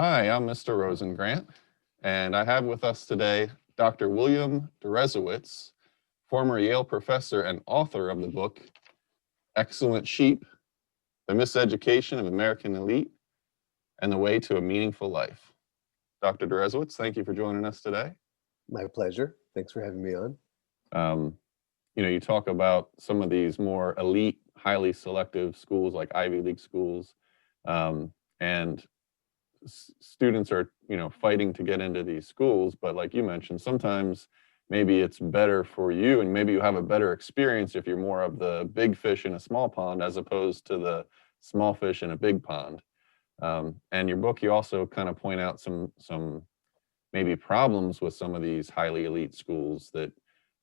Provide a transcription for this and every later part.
Hi, I'm Mr. Rosengrant, and I have with us today Dr. William Deresiewicz, former Yale professor and author of the book Excellent Sheep, The Miseducation of American Elite, and the Way to a Meaningful Life. Dr. Deresiewicz, thank you for joining us today. My pleasure. Thanks for having me on. Um, you talk about some of these more elite, highly selective schools like Ivy League schools, and students are fighting to get into these schools, but like you mentioned, sometimes maybe it's better for you and maybe you have a better experience if you're more of the big fish in a small pond as opposed to the small fish in a big pond. And your book, you also kind of point out some maybe problems with some of these highly elite schools that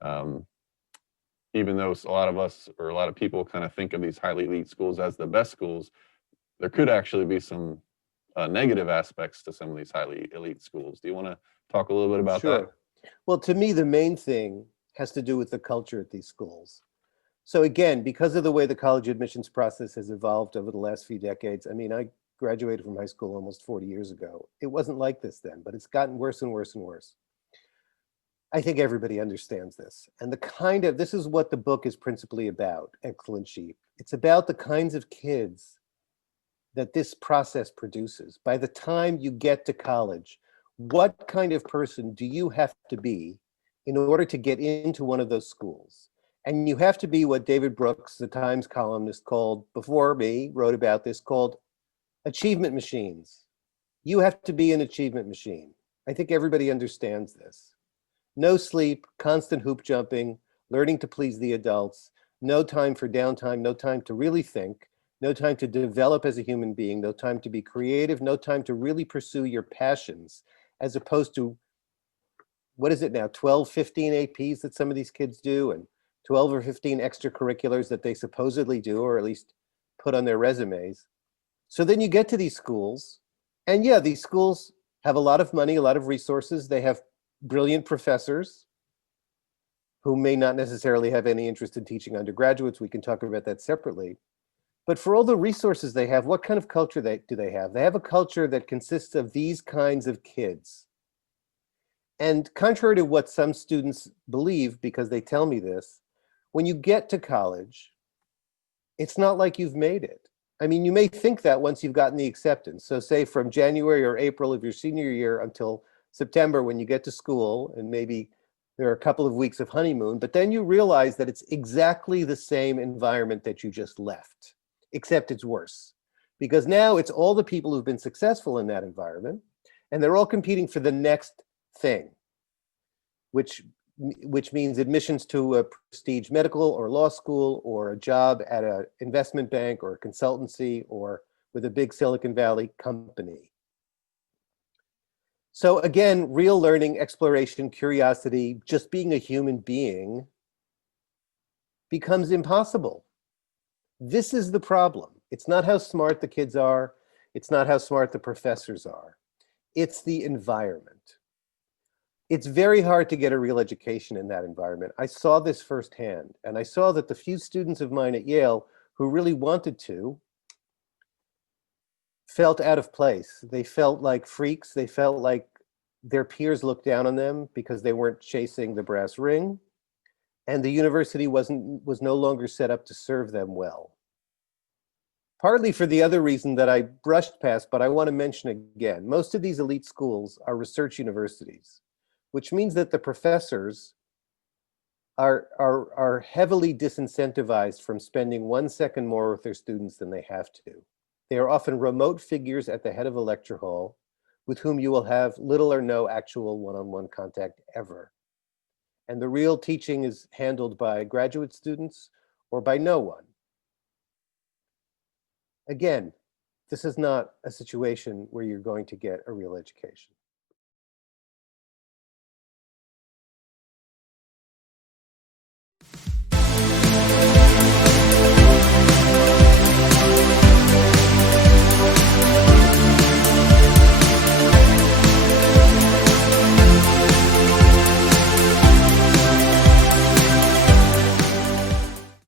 um, even though a lot of us or a lot of people kind of think of these highly elite schools as the best schools, there could actually be some negative aspects to some of these highly elite schools. Do you want to talk a little bit about that? Sure. Well, to me, the main thing has to do with the culture at these schools. So again, because of the way the college admissions process has evolved over the last few decades, I mean, I graduated from high school almost 40 years ago. It wasn't like this then, but it's gotten worse and worse and worse. I think everybody understands this. And this is what the book is principally about, Excellent Sheep. It's about the kinds of kids that this process produces. By the time you get to college, what kind of person do you have to be in order to get into one of those schools? And you have to be what David Brooks, the Times columnist, called, before me, wrote about this, called achievement machines. You have to be an achievement machine. I think everybody understands this. No sleep, constant hoop jumping, learning to please the adults, no time for downtime, no time to really think, no time to develop as a human being, no time to be creative, no time to really pursue your passions, as opposed to, what is it now, 12, 15 APs that some of these kids do, and 12 or 15 extracurriculars that they supposedly do, or at least put on their resumes. So then you get to these schools, and yeah, these schools have a lot of money, a lot of resources. They have brilliant professors who may not necessarily have any interest in teaching undergraduates. We can talk about that separately. But for all the resources they have, what kind of culture do they have? They have a culture that consists of these kinds of kids. And contrary to what some students believe, because they tell me this, when you get to college, it's not like you've made it. I mean, you may think that once you've gotten the acceptance. So say from January or April of your senior year until September when you get to school, and maybe there are a couple of weeks of honeymoon, but then you realize that it's exactly the same environment that you just left, except it's worse. Because now it's all the people who've been successful in that environment, and they're all competing for the next thing, which means admissions to a prestige medical or law school, or a job at an investment bank or a consultancy, or with a big Silicon Valley company. So again, real learning, exploration, curiosity, just being a human being becomes impossible. This is the problem. It's not how smart the kids are. It's not how smart the professors are. It's the environment. It's very hard to get a real education in that environment. I saw this firsthand, and I saw that the few students of mine at Yale who really wanted to felt out of place. They felt like freaks. They felt like their peers looked down on them because they weren't chasing the brass ring, and the university was no longer set up to serve them well. Partly for the other reason that I brushed past, but I want to mention again. Most of these elite schools are research universities, which means that the professors are heavily disincentivized from spending 1 second more with their students than they have to. They are often remote figures at the head of a lecture hall with whom you will have little or no actual one-on-one contact ever. And the real teaching is handled by graduate students or by no one. Again, this is not a situation where you're going to get a real education.